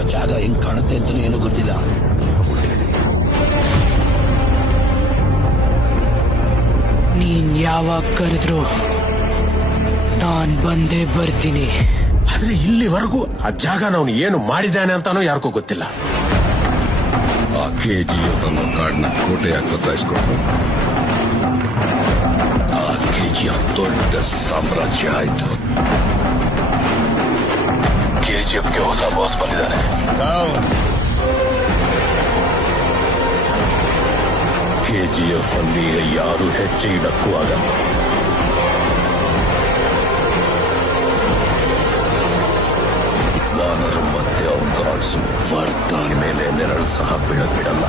ಆ ಜಾಗ ಹೆಂಗ್ ಕಾಣುತ್ತೆ ಅಂತಲೂ ಏನೂ ಗೊತ್ತಿಲ್ಲ. ನೀನ್ ಯಾವಾಗ ಕರೆದ್ರು ನಾನ್ ಬಂದೇ ಬರ್ತೀನಿ. ಆದ್ರೆ ಇಲ್ಲಿವರೆಗೂ ಆ ಜಾಗ ನಾವು ಏನು ಮಾಡಿದ್ದಾನೆ ಅಂತಾನೂ ಯಾರಿಗೂ ಗೊತ್ತಿಲ್ಲ. ಆ KGF ಅನ್ನೋ ಕಾಡನ್ನ ಕೋಟೆಯಾಗಿ ಬದಲಾಯಿಸ್ಕೊಟ್ರು. ಆ KGF ದೊಡ್ಡ ಸಾಮ್ರಾಜ್ಯ ಆಯ್ತು. KGFಗೆ ಹೊಸ ಬಾಸ್ ಬಂದಿದ್ದಾನೆ. KGF ಅಲ್ಲಿ ಯಾರು ಹೆಜ್ಜೆ ಇಡಕ್ಕೂ ಆಗಲ್ಲ. ವಾನರು ಮತ್ತೆ ಅವ್ರ ಗಾಡ್ಸು ವರ್ತಾನ್ ಮೇಲೆ ನೆರಳು ಸಹ ಬೀಳಲ್ಲ.